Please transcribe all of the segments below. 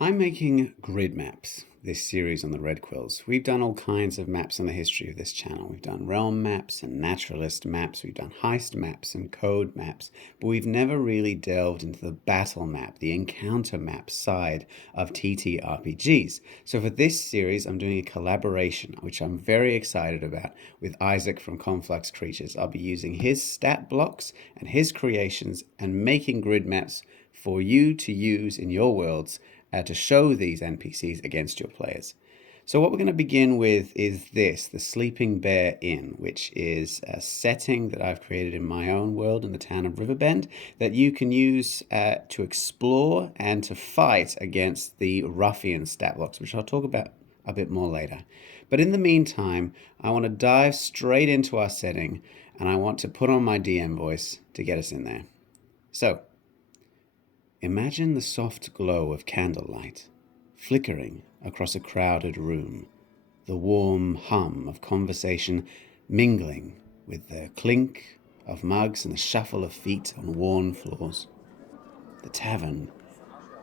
I'm making grid maps this series on the Red Quills. We've done all kinds of maps on the history of this channel. We've done realm maps and naturalist maps, we've done heist maps and code maps, but we've never really delved into the battle map, the encounter map side of TTRPGs. So for this series, I'm doing a collaboration, which I'm very excited about, with Isaac from Conflux Creatures. I'll be using his stat blocks and his creations and making grid maps for you to use in your worlds to show these NPCs against your players. So what we're going to begin with is this, the Sleeping Bear Inn, which is a setting that I've created in my own world in the town of Riverbend that you can use to explore and to fight against the Ruffian stat blocks, which I'll talk about a bit more later. But in the meantime, I want to dive straight into our setting, and I want to put on my DM voice to get us in there. So, imagine the soft glow of candlelight flickering across a crowded room, the warm hum of conversation mingling with the clink of mugs and the shuffle of feet on worn floors. The tavern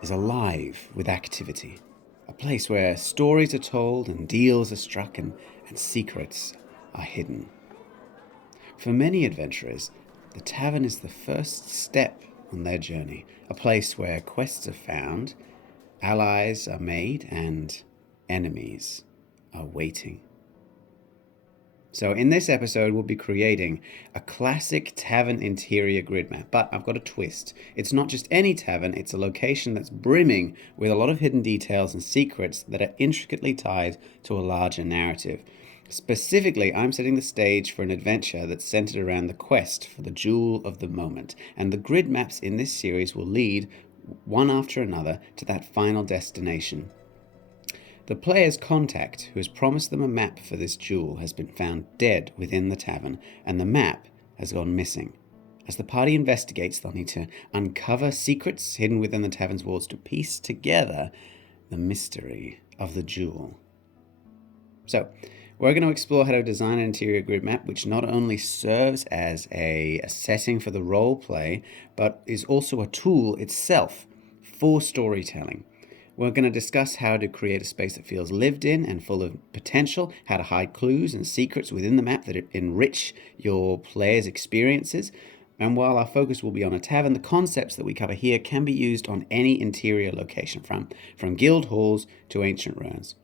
is alive with activity, a place where stories are told and deals are struck and secrets are hidden. For many adventurers, the tavern is the first step on their journey, a place where quests are found, allies are made, and enemies are waiting. So in this episode, we'll be creating a classic tavern interior grid map, but I've got a twist. It's not just any tavern, it's a location that's brimming with a lot of hidden details and secrets that are intricately tied to a larger narrative. Specifically, I'm setting the stage for an adventure that's centered around the quest for the jewel of the moment, and the grid maps in this series will lead, one after another, to that final destination. The player's contact, who has promised them a map for this jewel, has been found dead within the tavern, and the map has gone missing. As the party investigates, they'll need to uncover secrets hidden within the tavern's walls to piece together the mystery of the jewel. So, we're going to explore how to design an interior grid map which not only serves as a setting for the role play, but is also a tool itself for storytelling. We're going to discuss how to create a space that feels lived in and full of potential, how to hide clues and secrets within the map that enrich your players' experiences. And while our focus will be on a tavern, the concepts that we cover here can be used on any interior location, from guild halls to ancient ruins.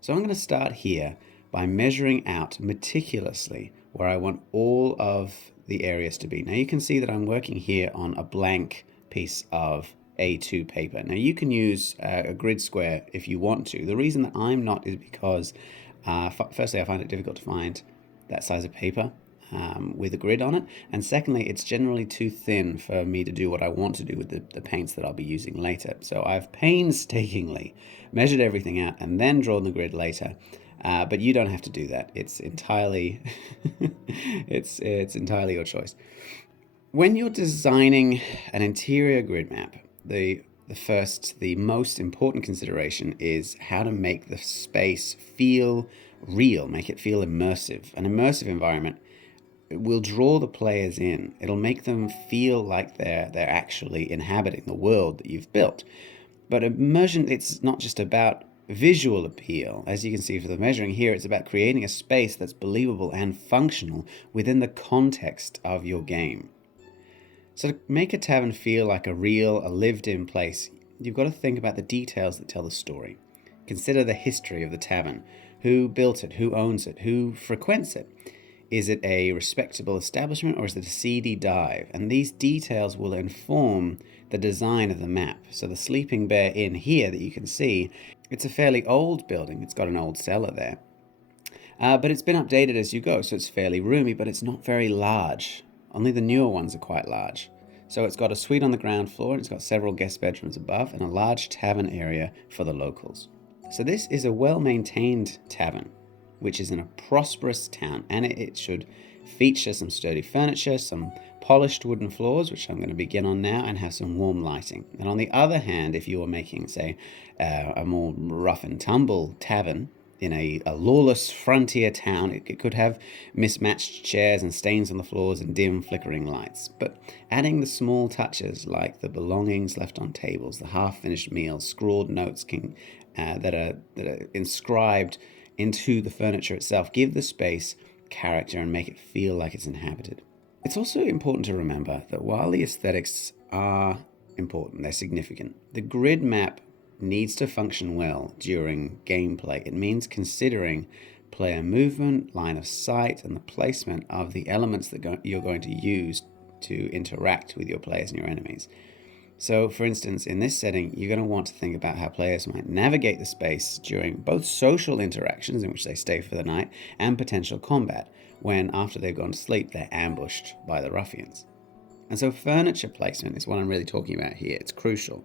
So I'm going to start here by measuring out meticulously where I want all of the areas to be. Now you can see that I'm working here on a blank piece of A2 paper. Now you can use a grid square if you want to. The reason that I'm not is because firstly, I find it difficult to find that size of paper with a grid on it, and secondly, it's generally too thin for me to do what I want to do with the paints that I'll be using later. So I've painstakingly measured everything out and then drawn the grid later. But you don't have to do that. It's entirely it's entirely your choice. When you're designing an interior grid map, the most important consideration is how to make the space feel real, make it feel immersive. An immersive environment will draw the players in. It'll make them feel like they're actually inhabiting the world that you've built. But immersion, it's not just about visual appeal. As you can see for the measuring here, it's about creating a space that's believable and functional within the context of your game. So to make a tavern feel like a lived-in place, you've got to think about the details that tell the story. Consider the history of the tavern. Who built it? Who owns it? Who frequents it? Is it a respectable establishment or is it a seedy dive? And these details will inform the design of the map. So the Sleeping Bear Inn here that you can see, it's a fairly old building. It's got an old cellar there. But it's been updated as you go, so it's fairly roomy, but it's not very large. Only the newer ones are quite large. So it's got a suite on the ground floor, and it's got several guest bedrooms above, and a large tavern area for the locals. So this is a well-maintained tavern, which is in a prosperous town, and it should feature some sturdy furniture, some polished wooden floors, which I'm going to begin on now, and have some warm lighting. And on the other hand, if you were making, say, a more rough and tumble tavern, in a lawless frontier town. It could have mismatched chairs and stains on the floors and dim flickering lights. But adding the small touches like the belongings left on tables, the half-finished meals, scrawled notes that are inscribed into the furniture itself give the space character and make it feel like it's inhabited. It's also important to remember that while the aesthetics are important, they're significant, the grid map needs to function well during gameplay. It means considering player movement, line of sight, and the placement of the elements that you're going to use to interact with your players and your enemies. So, for instance, in this setting, you're going to want to think about how players might navigate the space during both social interactions, in which they stay for the night, and potential combat, when after they've gone to sleep, they're ambushed by the Ruffians. And so furniture placement is what I'm really talking about here. It's crucial.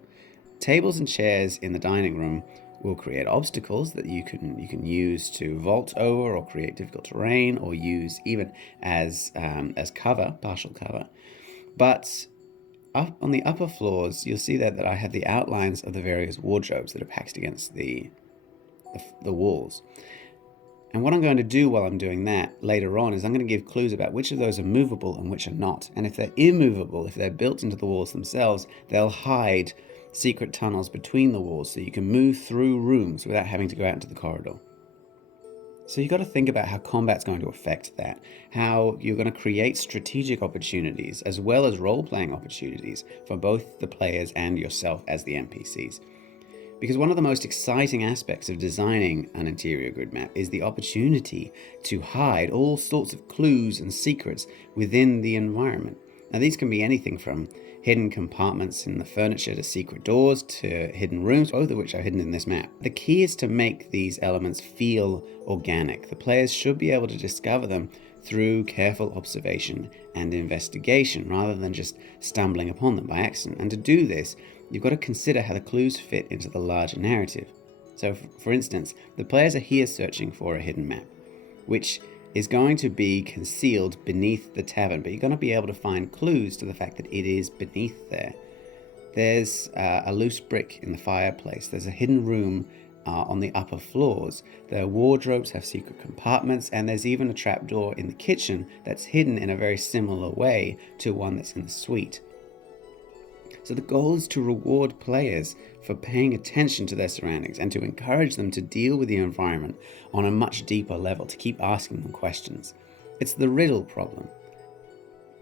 Tables and chairs in the dining room will create obstacles that you can use to vault over or create difficult terrain, or use even as cover, partial cover. But up on the upper floors, you'll see that I have the outlines of the various wardrobes that are packed against the walls. And what I'm going to do while I'm doing that later on is I'm going to give clues about which of those are movable and which are not. And if they're immovable, if they're built into the walls themselves, they'll hide secret tunnels between the walls so you can move through rooms without having to go out into the corridor. So you've got to think about how combat's going to affect that, how you're going to create strategic opportunities as well as role-playing opportunities for both the players and yourself as the NPCs. Because one of the most exciting aspects of designing an interior grid map is the opportunity to hide all sorts of clues and secrets within the environment. Now, these can be anything from hidden compartments in the furniture to secret doors to hidden rooms, both of which are hidden in this map. The key is to make these elements feel organic. The players should be able to discover them through careful observation and investigation rather than just stumbling upon them by accident. And to do this, you've got to consider how the clues fit into the larger narrative. So, for instance, the players are here searching for a hidden map, which is going to be concealed beneath the tavern, but you're going to be able to find clues to the fact that it is beneath there. There's a loose brick in the fireplace. There's a hidden room on the upper floors. The wardrobes have secret compartments, and there's even a trapdoor in the kitchen that's hidden in a very similar way to one that's in the suite. So the goal is to reward players for paying attention to their surroundings and to encourage them to deal with the environment on a much deeper level, to keep asking them questions. It's the riddle problem.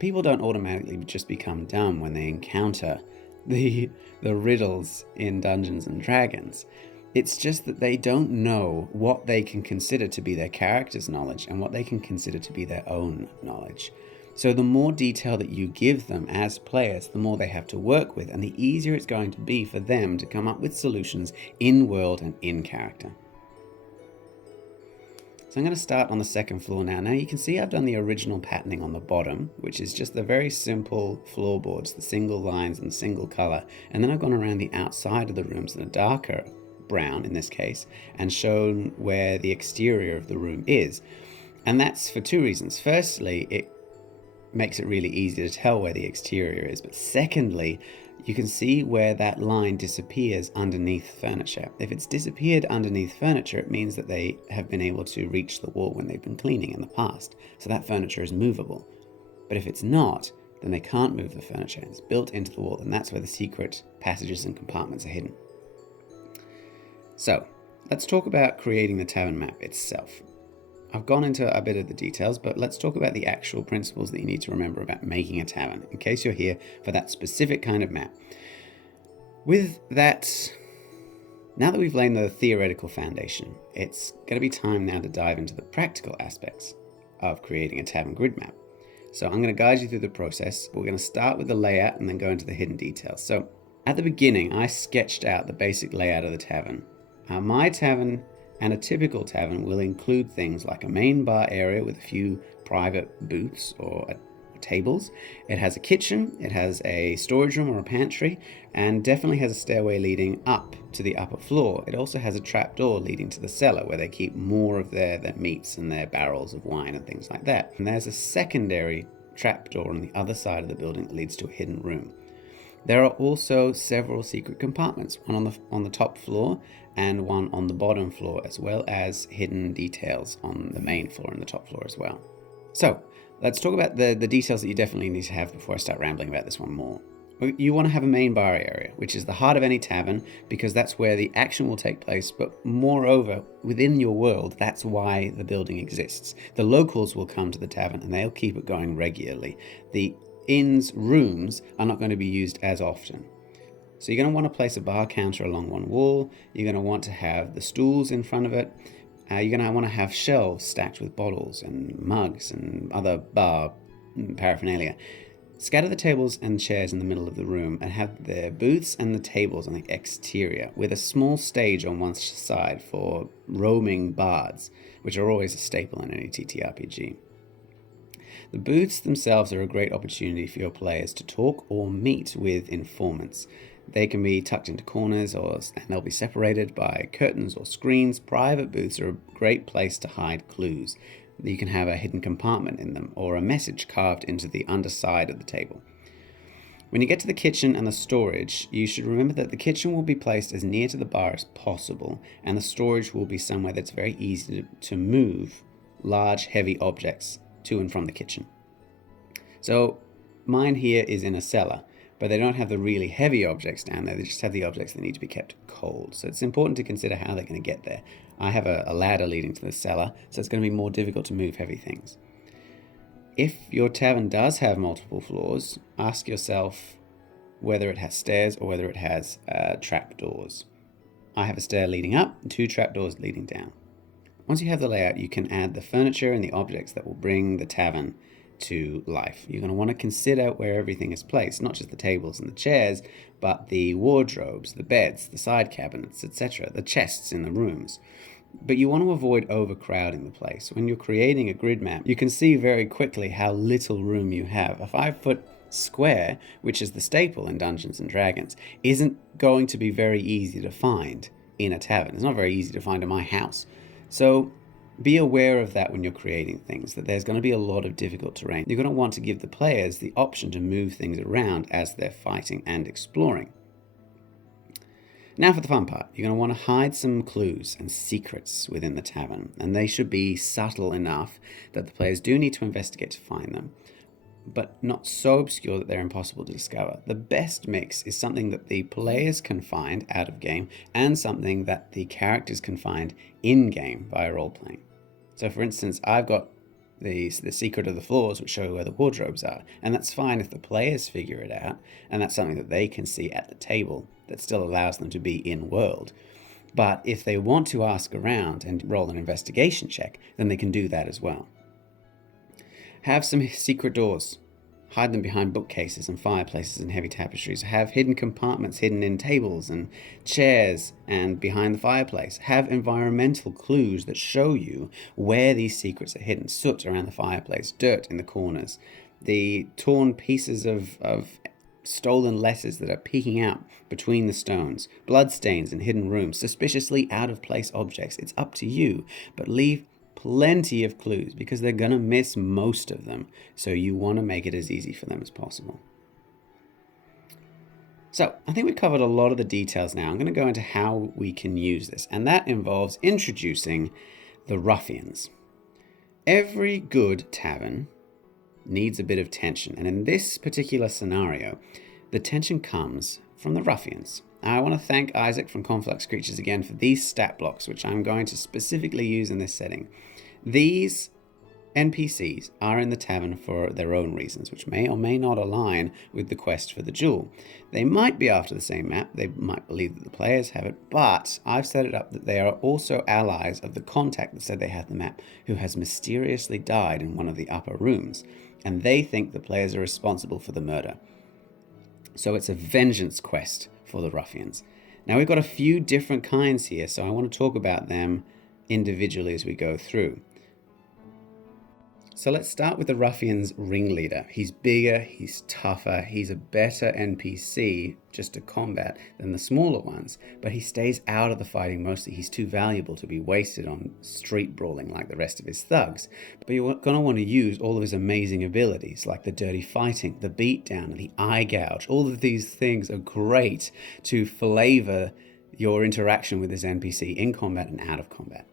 People don't automatically just become dumb when they encounter the riddles in Dungeons and Dragons. It's just that they don't know what they can consider to be their character's knowledge and what they can consider to be their own knowledge. So the more detail that you give them as players, the more they have to work with, and the easier it's going to be for them to come up with solutions in world and in character. So I'm going to start on the second floor now. Now you can see I've done the original patterning on the bottom, which is just the very simple floorboards, the single lines and single color. And then I've gone around the outside of the rooms in a darker brown in this case, and shown where the exterior of the room is. And that's for two reasons. Firstly, it makes it really easy to tell where the exterior is, but secondly, you can see where that line disappears underneath furniture. If it's disappeared underneath furniture, it means that they have been able to reach the wall when they've been cleaning in the past, so that furniture is movable. But if it's not, then they can't move the furniture. It's built into the wall, and that's where the secret passages and compartments are hidden. So let's talk about creating the tavern map itself. I've gone into a bit of the details, but let's talk about the actual principles that you need to remember about making a tavern, in case you're here for that specific kind of map. With that, now that we've laid the theoretical foundation, it's going to be time now to dive into the practical aspects of creating a tavern grid map. So I'm going to guide you through the process. We're going to start with the layout and then go into the hidden details. So at the beginning, I sketched out the basic layout of the tavern. My tavern and a typical tavern will include things like a main bar area with a few private booths or tables. It has a kitchen, it has a storage room or a pantry, and definitely has a stairway leading up to the upper floor. It also has a trapdoor leading to the cellar where they keep more of their meats and their barrels of wine and things like that. And there's a secondary trapdoor on the other side of the building that leads to a hidden room. There are also several secret compartments, one on the top floor and one on the bottom floor, as well as hidden details on the main floor and the top floor as well. So let's talk about the details that you definitely need to have before I start rambling about this one more. You want to have a main bar area, which is the heart of any tavern, because that's where the action will take place. But moreover, within your world, that's why the building exists. The locals will come to the tavern and they'll keep it going regularly. The inn's rooms are not going to be used as often. So you're going to want to place a bar counter along one wall. You're going to want to have the stools in front of it. You're going to want to have shelves stacked with bottles and mugs and other bar paraphernalia. Scatter the tables and chairs in the middle of the room and have the booths and the tables on the exterior with a small stage on one side for roaming bards, which are always a staple in any TTRPG. The booths themselves are a great opportunity for your players to talk or meet with informants. They can be tucked into corners and they'll be separated by curtains or screens. Private booths are a great place to hide clues. You can have a hidden compartment in them or a message carved into the underside of the table. When you get to the kitchen and the storage, you should remember that the kitchen will be placed as near to the bar as possible, and the storage will be somewhere that's very easy to move large, heavy objects to and from the kitchen. So mine here is in a cellar, but they don't have the really heavy objects down there. They just have the objects that need to be kept cold. So it's important to consider how they're going to get there. I have a ladder leading to the cellar, so it's going to be more difficult to move heavy things. If your tavern does have multiple floors, ask yourself whether it has stairs or whether it has trapdoors. I have a stair leading up and 2 trapdoors leading down. Once you have the layout, you can add the furniture and the objects that will bring the tavern to life. You're going to want to consider where everything is placed, not just the tables and the chairs, but the wardrobes, the beds, the side cabinets, etc., the chests in the rooms. But you want to avoid overcrowding the place. When you're creating a grid map, you can see very quickly how little room you have. A 5-foot square, which is the staple in Dungeons and Dragons, isn't going to be very easy to find in a tavern. It's not very easy to find in my house. So be aware of that when you're creating things, that there's going to be a lot of difficult terrain. You're going to want to give the players the option to move things around as they're fighting and exploring. Now for the fun part. You're going to want to hide some clues and secrets within the tavern, and they should be subtle enough that the players do need to investigate to find them, but not so obscure that they're impossible to discover. The best mix is something that the players can find out of game and something that the characters can find in-game via role-playing. So for instance, I've got the secret of the floors, which show where the wardrobes are, and that's fine if the players figure it out, and that's something that they can see at the table that still allows them to be in-world. But if they want to ask around and roll an investigation check, then they can do that as well. Have some secret doors. Hide them behind bookcases and fireplaces and heavy tapestries. Have hidden compartments hidden in tables and chairs and behind the fireplace. Have environmental clues that show you where these secrets are hidden. Soot around the fireplace, dirt in the corners, the torn pieces of stolen letters that are peeking out between the stones, bloodstains in hidden rooms, suspiciously out-of-place objects. It's up to you, but leave plenty of clues because they're going to miss most of them, so you want to make it as easy for them as possible. So I think we've covered a lot of the details now. I'm going to go into how we can use this, and that involves introducing the Ruffians. Every good tavern needs a bit of tension, and in this particular scenario, the tension comes from the Ruffians. I want to thank Isaac from Conflux Creatures again for these stat blocks, which I'm going to specifically use in this setting. These NPCs are in the tavern for their own reasons, which may or may not align with the quest for the jewel. They might be after the same map, they might believe that the players have it, but I've set it up that they are also allies of the contact that said they had the map, who has mysteriously died in one of the upper rooms, and they think the players are responsible for the murder. So it's a vengeance quest for the Ruffians. Now we've got a few different kinds here, so I want to talk about them individually as we go through. So let's start with the Ruffians' ringleader. He's bigger, he's tougher, he's a better NPC just to combat than the smaller ones, but he stays out of the fighting mostly. He's too valuable to be wasted on street brawling like the rest of his thugs. But you're going to want to use all of his amazing abilities like the dirty fighting, the beatdown, and the eye gouge. All of these things are great to flavor your interaction with this NPC in combat and out of combat.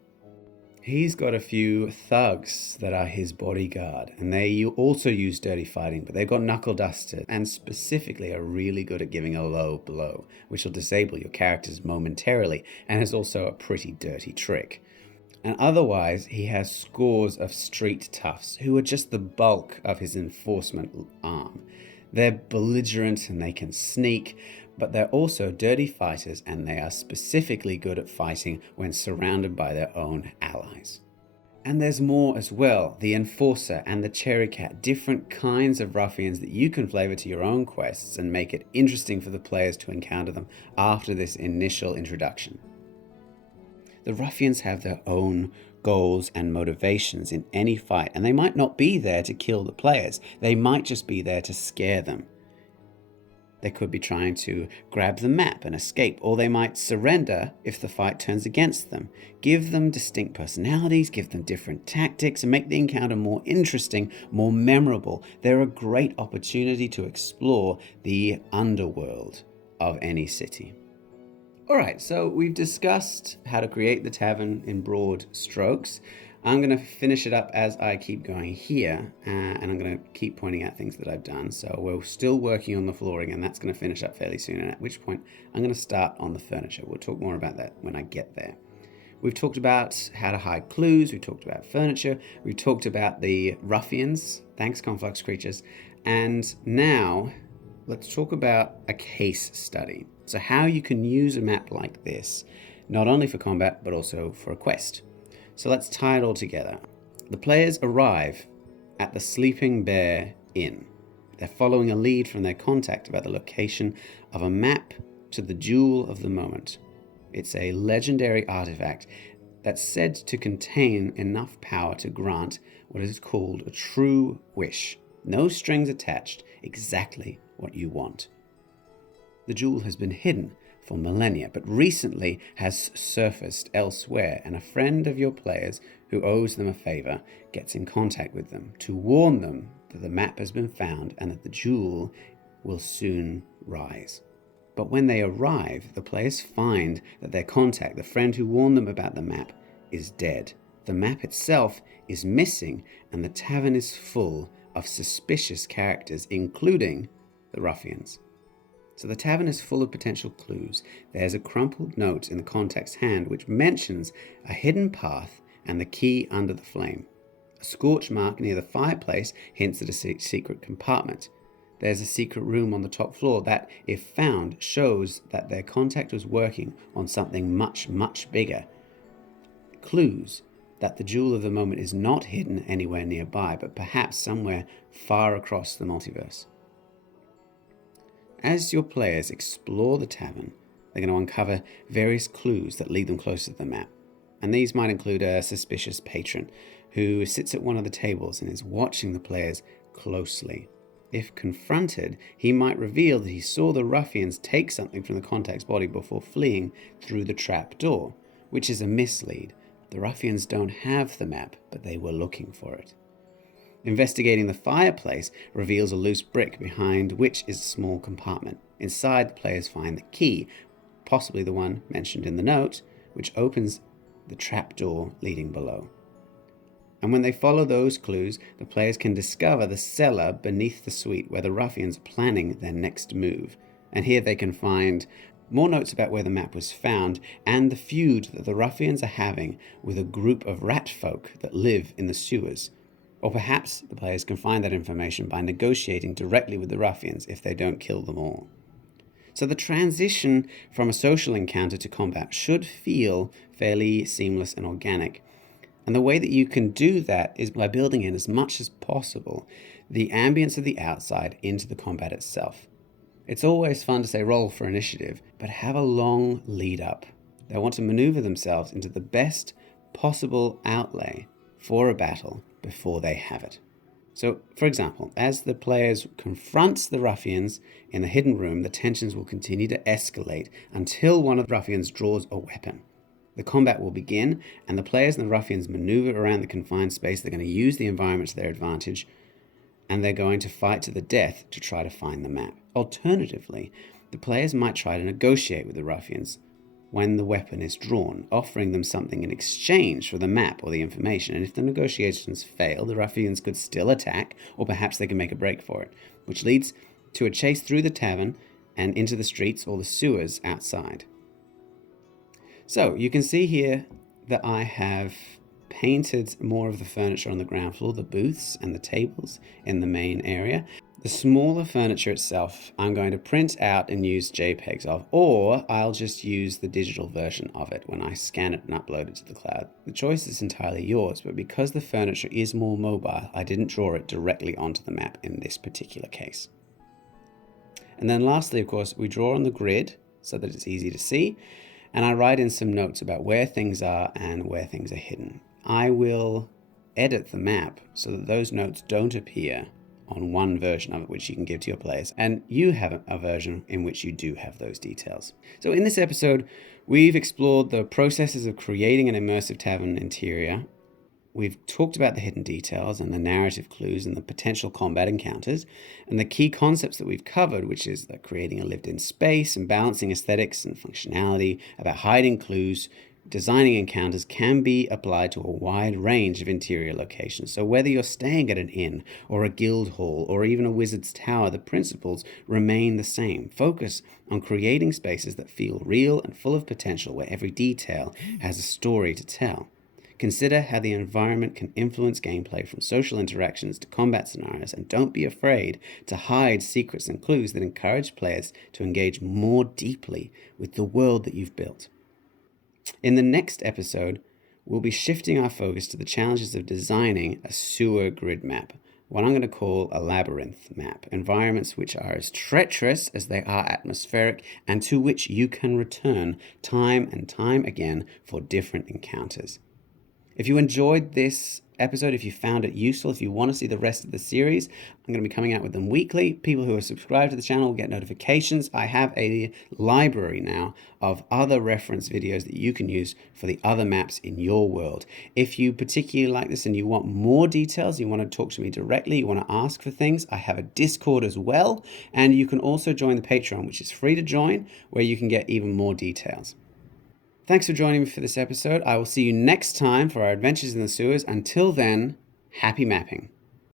He's got a few thugs that are his bodyguard, and they also use dirty fighting, but they've got knuckle duster and specifically are really good at giving a low blow, which will disable your characters momentarily and is also a pretty dirty trick. And otherwise, he has scores of street toughs who are just the bulk of his enforcement arm. They're belligerent and they can sneak, but they're also dirty fighters, and they are specifically good at fighting when surrounded by their own allies. And there's more as well, the Enforcer and the Cherry Cat, different kinds of ruffians that you can flavor to your own quests and make it interesting for the players to encounter them after this initial introduction. The ruffians have their own goals and motivations in any fight, and they might not be there to kill the players, they might just be there to scare them. They could be trying to grab the map and escape, or they might surrender if the fight turns against them. Give them distinct personalities, give them different tactics, and make the encounter more interesting, more memorable. They're a great opportunity to explore the underworld of any city. Alright, so we've discussed how to create the tavern in broad strokes. I'm going to finish it up as I keep going here, and I'm going to keep pointing out things that I've done. So we're still working on the flooring, and that's going to finish up fairly soon, and at which point I'm going to start on the furniture. We'll talk more about that when I get there. We've talked about how to hide clues, we've talked about furniture, we've talked about the ruffians, thanks Conflux Creatures, and now let's talk about a case study. So how you can use a map like this, not only for combat, but also for a quest. So let's tie it all together. The players arrive at the Sleeping Bear Inn. They're following a lead from their contact about the location of a map to the Jewel of the Moment. It's a legendary artifact that's said to contain enough power to grant what is called a true wish. No strings attached, exactly what you want. The jewel has been hidden for millennia, but recently has surfaced elsewhere, and a friend of your players who owes them a favor gets in contact with them to warn them that the map has been found and that the jewel will soon rise. But when they arrive, the players find that their contact, the friend who warned them about the map, is dead. The map itself is missing, and the tavern is full of suspicious characters, including the ruffians. So the tavern is full of potential clues. There's a crumpled note in the contact's hand which mentions a hidden path and the key under the flame. A scorch mark near the fireplace hints at a secret compartment. There's a secret room on the top floor that, if found, shows that their contact was working on something much, much bigger. Clues that the Jewel of the Moment is not hidden anywhere nearby, but perhaps somewhere far across the multiverse. As your players explore the tavern, they're going to uncover various clues that lead them closer to the map. And these might include a suspicious patron who sits at one of the tables and is watching the players closely. If confronted, he might reveal that he saw the ruffians take something from the contact's body before fleeing through the trap door, which is a mislead. The ruffians don't have the map, but they were looking for it. Investigating the fireplace reveals a loose brick behind which is a small compartment. Inside, the players find the key, possibly the one mentioned in the note, which opens the trapdoor leading below. And when they follow those clues, the players can discover the cellar beneath the suite where the ruffians are planning their next move. And here they can find more notes about where the map was found and the feud that the ruffians are having with a group of rat folk that live in the sewers. Or perhaps the players can find that information by negotiating directly with the ruffians if they don't kill them all. So the transition from a social encounter to combat should feel fairly seamless and organic. And the way that you can do that is by building in as much as possible the ambience of the outside into the combat itself. It's always fun to say roll for initiative, but have a long lead up. They want to maneuver themselves into the best possible outlay for a battle before they have it. So, for example, as the players confronts the ruffians in the hidden room, the tensions will continue to escalate until one of the ruffians draws a weapon. The combat will begin, and the players and the ruffians maneuver around the confined space. They're going to use the environment to their advantage, and they're going to fight to the death to try to find the map. Alternatively, the players might try to negotiate with the ruffians when the weapon is drawn, offering them something in exchange for the map or the information. And if the negotiations fail, the ruffians could still attack, or perhaps they can make a break for it, which leads to a chase through the tavern and into the streets or the sewers outside. So you can see here that I have painted more of the furniture on the ground floor, the booths and the tables in the main area. The smaller furniture itself, I'm going to print out and use JPEGs of, or I'll just use the digital version of it when I scan it and upload it to the cloud. The choice is entirely yours, but because the furniture is more mobile, I didn't draw it directly onto the map in this particular case. And then lastly, of course, we draw on the grid so that it's easy to see, and I write in some notes about where things are and where things are hidden. I will edit the map so that those notes don't appear on one version of it, which you can give to your players, and you have a version in which you do have those details. So in this episode, we've explored the processes of creating an immersive tavern interior. We've talked about the hidden details and the narrative clues and the potential combat encounters, and the key concepts that we've covered, which is like creating a lived-in space and balancing aesthetics and functionality, about hiding clues. Designing encounters can be applied to a wide range of interior locations. So whether you're staying at an inn or a guild hall or even a wizard's tower, the principles remain the same. Focus on creating spaces that feel real and full of potential, where every detail has a story to tell. Consider how the environment can influence gameplay, from social interactions to combat scenarios, and don't be afraid to hide secrets and clues that encourage players to engage more deeply with the world that you've built. In the next episode, we'll be shifting our focus to the challenges of designing a sewer grid map, what I'm going to call a labyrinth map, environments which are as treacherous as they are atmospheric and to which you can return time and time again for different encounters. If you enjoyed this episode, if you found it useful, if you want to see the rest of the series, I'm going to be coming out with them weekly. People who are subscribed to the channel will get notifications. I have a library now of other reference videos that you can use for the other maps in your world. If you particularly like this and you want more details, you want to talk to me directly, you want to ask for things, I have a Discord as well. And you can also join the Patreon, which is free to join, where you can get even more details. Thanks for joining me for this episode. I will see you next time for our adventures in the sewers. Until then, happy mapping.